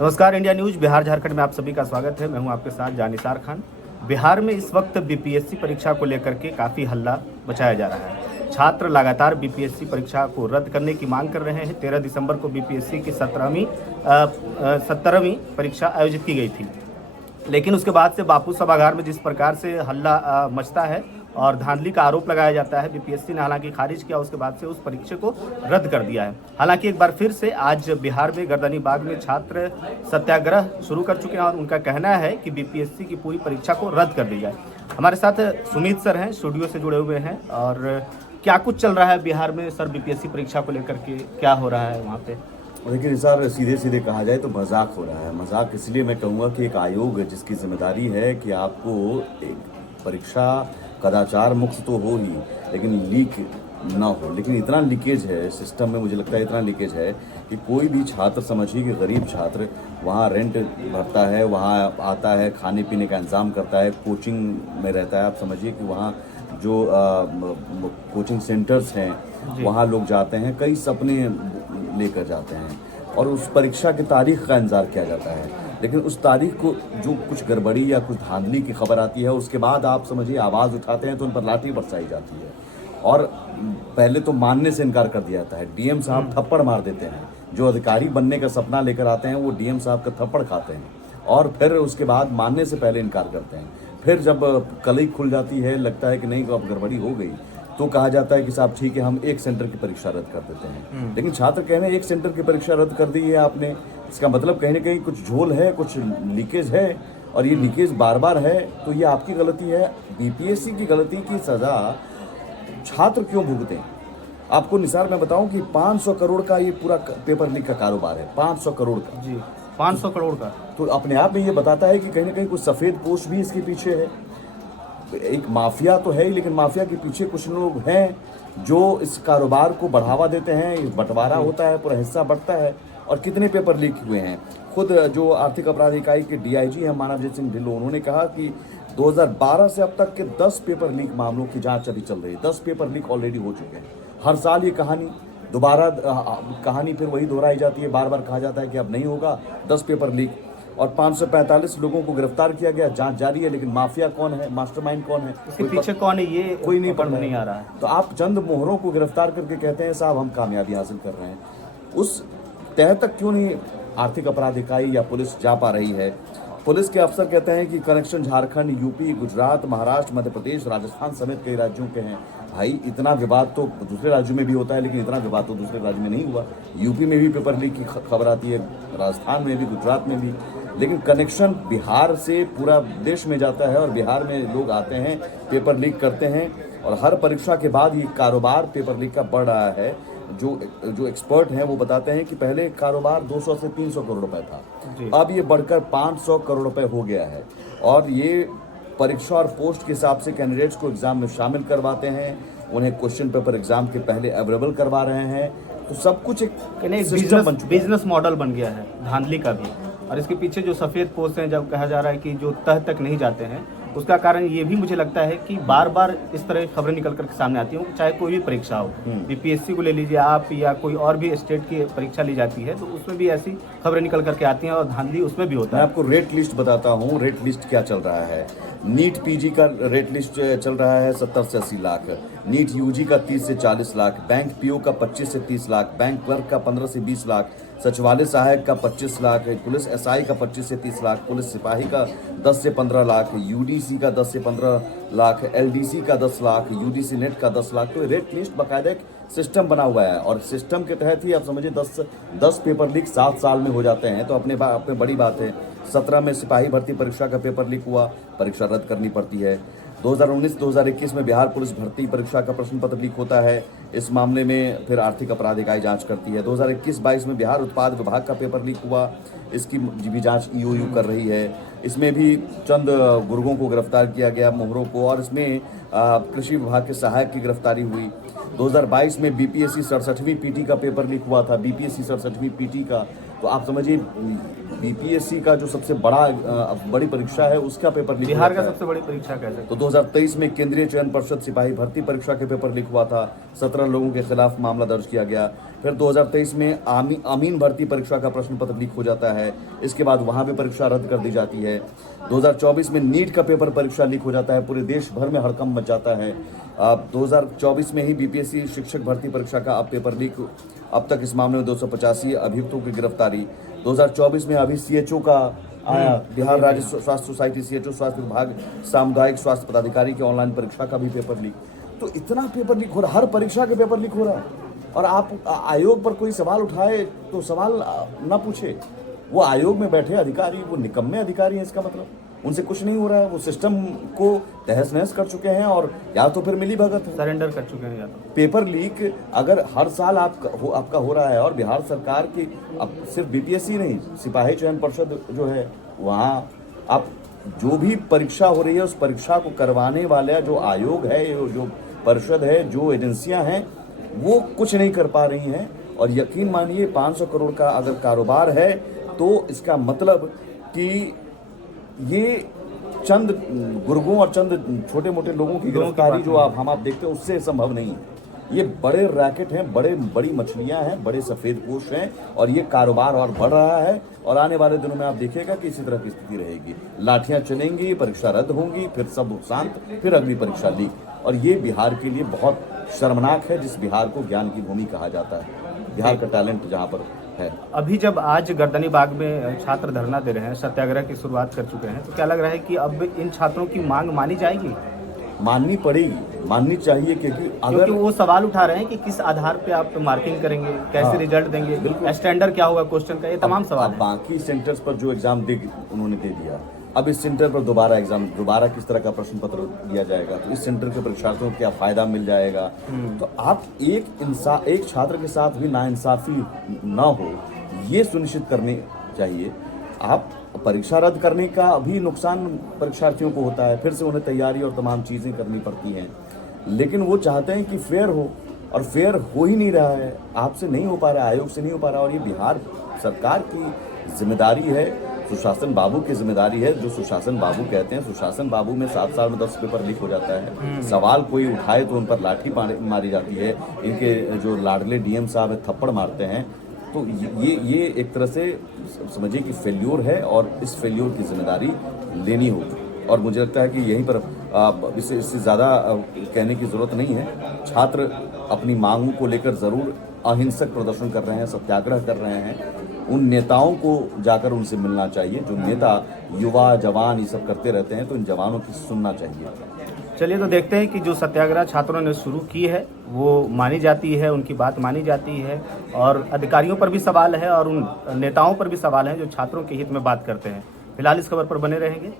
नमस्कार, India news Bihar Jharkhand में आप सभी का स्वागत है। मैं हूं आपके साथ जानिसार खान। बिहार में इस वक्त बीपीएससी परीक्षा को लेकर के काफ़ी हल्ला मचाया जा रहा है। छात्र लगातार बीपीएससी परीक्षा को रद्द करने की मांग कर रहे हैं। 13 दिसंबर को बीपीएससी की 17वीं परीक्षा आयोजित की गई थी, लेकिन उसके बाद से बापू सभागार में जिस प्रकार से हल्ला मचता है और धांधली का आरोप लगाया जाता है, बीपीएससी ने हालांकि खारिज किया, उसके बाद से उस परीक्षा को रद्द कर दिया है। हालांकि एक बार फिर से आज बिहार में गर्दनी बाग में छात्र सत्याग्रह शुरू कर चुके हैं और उनका कहना है कि बीपीएससी की पूरी परीक्षा को रद्द कर दी जाए। हमारे साथ सुमित सर हैं, स्टूडियो से जुड़े हुए हैं। और क्या कुछ चल रहा है बिहार में सर, बीपीएससी परीक्षा को लेकर के क्या हो रहा है वहाँ पे? लेकिन सर सीधे सीधे कहा जाए तो मजाक हो रहा है। मजाक इसलिए मैं कहूँगा कि एक आयोग जिसकी जिम्मेदारी है कि आपको एक परीक्षा कदाचार मुक्त तो हो ही, लेकिन लीक ना हो। लेकिन इतना लीकेज है सिस्टम में, मुझे लगता है इतना लीकेज है कि कोई भी छात्र, समझिए कि गरीब छात्र वहाँ रेंट भरता है, वहाँ आता है, खाने पीने का इंतज़ाम करता है, कोचिंग में रहता है। आप समझिए कि वहाँ जो कोचिंग सेंटर्स हैं वहाँ लोग जाते हैं, कई सपने लेकर जाते हैं और उस परीक्षा की तारीख का इंतज़ार किया जाता है। लेकिन उस तारीख को जो कुछ गड़बड़ी या कुछ धांधली की खबर आती है, उसके बाद आप समझिए आवाज़ उठाते हैं तो उन पर लाठी बरसाई जाती है और पहले तो मानने से इनकार कर दिया जाता है। डीएम साहब थप्पड़ मार देते हैं, जो अधिकारी बनने का सपना लेकर आते हैं वो डीएम साहब का थप्पड़ खाते हैं और फिर उसके बाद मानने से पहले इनकार करते हैं। फिर जब कलई खुल जाती है, लगता है कि नहीं अब गड़बड़ी हो गई, तो कहा जाता है कि साहब ठीक है, हम एक सेंटर की परीक्षा रद्द कर देते हैं। लेकिन छात्र कह रहे हैं एक सेंटर की परीक्षा रद्द कर दी है आपने, इसका मतलब कहीं ना कहीं कुछ झोल है, कुछ लीकेज है और ये लीकेज बार बार है, तो ये आपकी गलती है। बीपीएससी की गलती की सज़ा छात्र क्यों भुगते हैं? आपको निसार मैं बताऊं कि 500 करोड़ का ये पूरा पेपर लीक का कारोबार है। 500 करोड़ का जी, 500 करोड़ का। तो अपने आप में ये बताता है कि कहीं ना कहीं कुछ सफ़ेद पोश भी इसके पीछे है। एक माफिया तो है ही, लेकिन माफिया के पीछे कुछ लोग हैं जो इस कारोबार को बढ़ावा देते हैं। बंटवारा होता है, पूरा हिस्सा बढ़ता है। और कितने पेपर लीक हुए हैं? खुद जो आर्थिक अपराध इकाई के डीआईजी हैं मानवजीत सिंह ढिल्लों, उन्होंने कहा कि 2012 से अब तक के 10 पेपर लीक मामलों की जांच अभी चल रही है। 10 पेपर लीक ऑलरेडी हो चुके हैं। हर साल ये कहानी दोबारा कहानी फिर वही दोहराई जाती है। बार बार कहा जाता है कि अब नहीं होगा, 10 पेपर लीक और 545 लोगों को गिरफ्तार किया गया, जांच जारी है। लेकिन माफिया कौन है, मास्टरमाइंड कौन है, इसके पीछे कौन है, ये कोई नहीं पकड़ नहीं आ रहा है। तो आप चंद मोहरों को गिरफ्तार करके कहते हैं साहब हम कामयाबी हासिल कर रहे हैं। उस तह तक क्यों नहीं आर्थिक अपराध इकाई या पुलिस जा पा रही है? पुलिस के अफसर कहते हैं कि कनेक्शन झारखंड, यूपी, गुजरात, महाराष्ट्र, मध्य प्रदेश, राजस्थान समेत कई राज्यों के हैं। भाई इतना विवाद तो दूसरे राज्यों में भी होता है, लेकिन इतना विवाद तो दूसरे राज्य में नहीं हुआ। यूपी में भी पेपर लीक की खबर आती है, राजस्थान में भी, गुजरात में भी। लेकिन कनेक्शन बिहार से पूरा देश में जाता है और बिहार में लोग आते हैं, पेपर लीक करते हैं और हर परीक्षा के बाद ये कारोबार पेपर लीक का बढ़ रहा है। जो एक्सपर्ट हैं वो बताते हैं कि पहले कारोबार 200 से 300 करोड़ रुपए था, अब ये बढ़कर 500 करोड़ रुपए हो गया है। और ये परीक्षा और पोस्ट के हिसाब से कैंडिडेट्स को एग्जाम में शामिल करवाते हैं, उन्हें क्वेश्चन पेपर एग्जाम के पहले अवेलेबल करवा रहे हैं। तो सब कुछ एक बिजनेस मॉडल बन गया है धांधली का भी। और इसके पीछे जो सफ़ेद पोस्ट हैं, जब कहा जा रहा है कि जो तह तक नहीं जाते हैं, उसका कारण ये भी मुझे लगता है कि बार बार इस तरह की खबरें निकल कर सामने आती हैं। चाहे कोई भी परीक्षा हो, बीपीएससी को ले लीजिए आप, या कोई और भी स्टेट की परीक्षा ली जाती है, तो उसमें भी ऐसी खबरें निकल करके आती हैं और धांधली उसमें भी होता है। मैं आपको रेट लिस्ट बताता हूँ। रेट लिस्ट क्या चल रहा है? नीट पीजी का रेट लिस्ट चल रहा है 70 से 80 लाख, नीट यूजी का 30 से 40 लाख, बैंक पीओ का 25 से 30 लाख, बैंक क्लर्क का 15 से 20 लाख, सचिवालय सहायक का 25 लाख, पुलिस एसआई का 25 से 30 लाख, पुलिस सिपाही का 10 से 15 लाख, यूडीसी का 10 से 15 लाख, एलडीसी का 10 लाख, यूडीसी नेट का 10 लाख। तो रेट लिस्ट बाकायदा एक सिस्टम बना हुआ है और सिस्टम के तहत ही आप समझिए 10 पेपर लीक 7 साल में हो जाते हैं। तो अपने बड़ी बात है। 17 में सिपाही भर्ती परीक्षा का पेपर लीक हुआ, परीक्षा रद्द करनी पड़ती है। 2019-2021 में बिहार पुलिस भर्ती परीक्षा का प्रश्न पत्र लीक होता है। इस मामले में फिर आर्थिक अपराध इकाई जांच करती है। 2021-22 में बिहार उत्पाद विभाग का पेपर लीक हुआ, इसकी भी जांच ईओयू कर रही है। इसमें भी चंद गुर्गों को गिरफ्तार किया गया, मोहरों को, और इसमें कृषि विभाग के सहायक की गिरफ्तारी हुई। 2022 में बीपीएससी 67वीं पीटी का पेपर लीक हुआ था, बीपीएससी 67वीं पीटी का। तो आप समझिए बीपीएससी का जो सबसे बड़ी परीक्षा है उसका पेपर लीक बिहार का हुआ था। सबसे बड़ी परीक्षा कह सकते तो 2023 में केंद्रीय चयन पर्षद सिपाही भर्ती परीक्षा के पेपर लीक हुआ था, 17 लोगों के खिलाफ मामला दर्ज किया गया। फिर 2023 में अमीन भर्ती परीक्षा का प्रश्न पत्र लीक हो जाता है, इसके बाद वहां भी परीक्षा रद्द कर दी जाती है। 2024 में नीट का पेपर परीक्षा लीक हो जाता है, पूरे देश भर में हड़कंप मच जाता है। 2024 में ही बीपीएससी शिक्षक भर्ती परीक्षा का अब पेपर लीक, अब तक इस मामले में 285 अभियुक्तों की गिरफ्तारी। 2024 में अभी सीएचओ का आया, बिहार राज्य स्वास्थ्य सोसाइटी सीएचओ स्वास्थ्य विभाग सामुदायिक स्वास्थ्य पदाधिकारी की ऑनलाइन परीक्षा का भी पेपर लीक। तो इतना पेपर लीक हो रहा है, हर परीक्षा के पेपर लीक हो रहा है, और आप आयोग पर कोई सवाल उठाए तो सवाल ना पूछे। वो आयोग में बैठे अधिकारी वो निकम्मे अधिकारी हैं, इसका मतलब उनसे कुछ नहीं हो रहा है, वो सिस्टम को तहस नहस कर चुके हैं, और या तो फिर मिली भगत है, सरेंडर कर चुके हैं या तो। पेपर लीक अगर हर साल आपका हो रहा है, और बिहार सरकार की अब सिर्फ बीपीएससी नहीं, सिपाही चयन पर्षद जो है वहाँ आप जो भी परीक्षा हो रही है उस परीक्षा को करवाने वाला जो आयोग है, जो परिषद है, जो एजेंसियां हैं, वो कुछ नहीं कर पा रही हैं। और यकीन मानिए 500 करोड़ का अगर कारोबार है तो इसका मतलब कि ये चंद गुर्गों और चंद छोटे मोटे लोगों की गिरफ्तारी जो आप देखते हैं उससे संभव नहीं है। ये बड़े रैकेट हैं, बड़ी मछलियां हैं, बड़े सफेदपोश हैं, और ये कारोबार और बढ़ रहा है। और आने वाले दिनों में आप देखिएगा कि इसी तरह की स्थिति रहेगी, लाठियां चलेंगी, परीक्षा रद्द होंगी, फिर सब शांत, फिर अगली परीक्षा लीक। और ये बिहार के लिए बहुत शर्मनाक है, जिस बिहार को ज्ञान की भूमि कहा जाता है, बिहार का टैलेंट जहाँ पर है। अभी जब आज गर्दनी बाग में छात्र धरना दे रहे हैं, सत्याग्रह की शुरुआत कर चुके हैं, तो क्या लग रहा है कि अब इन छात्रों की मांग मानी जाएगी? माननी पड़ेगी, माननी चाहिए, क्योंकि वो सवाल उठा रहे हैं कि किस आधार पे आप मार्किंग करेंगे, कैसे रिजल्ट देंगे, स्टैंडर्ड क्या होगा क्वेश्चन का, ये तमाम सवाल है। बाकी सेंटर्स पर जो एग्जाम उन्होंने दे दिया, अब इस सेंटर पर दोबारा किस तरह का प्रश्न पत्र दिया जाएगा, तो इस सेंटर के परीक्षार्थियों को क्या फायदा मिल जाएगा। तो आप एक छात्र के साथ भी नाइंसाफी ना हो, ये सुनिश्चित करने चाहिए। आप परीक्षा रद्द करने का भी नुकसान परीक्षार्थियों को होता है, फिर से उन्हें तैयारी और तमाम चीज़ें करनी पड़ती हैं, लेकिन वो चाहते हैं कि फेयर हो, और फेयर हो ही नहीं रहा है, आपसे नहीं हो पा रहा है, आयोग से नहीं हो पा रहा। और ये बिहार सरकार की जिम्मेदारी है, सुशासन बाबू की जिम्मेदारी है। जो सुशासन बाबू कहते हैं, सुशासन बाबू में 7 साल में 10 पेपर लीक हो जाता है, सवाल कोई उठाए तो उन पर लाठी मारी जाती है, इनके जो लाडले डीएम साहब है थप्पड़ मारते हैं। तो ये एक तरह से समझिए कि फेल्योर है, और इस फेल्योर की जिम्मेदारी लेनी होगी। और मुझे लगता है कि यहीं पर इससे ज़्यादा कहने की ज़रूरत नहीं है। छात्र अपनी मांगों को लेकर ज़रूर अहिंसक प्रदर्शन कर रहे हैं, सत्याग्रह कर रहे हैं। उन नेताओं को जाकर उनसे मिलना चाहिए, जो नेता युवा जवान ये सब करते रहते हैं, तो इन जवानों की सुनना चाहिए। चलिए, तो देखते हैं कि जो सत्याग्रह छात्रों ने शुरू की है वो मानी जाती है, उनकी बात मानी जाती है, और अधिकारियों पर भी सवाल है और उन नेताओं पर भी सवाल है जो छात्रों के हित में बात करते हैं। फिलहाल इस खबर पर बने रहेंगे।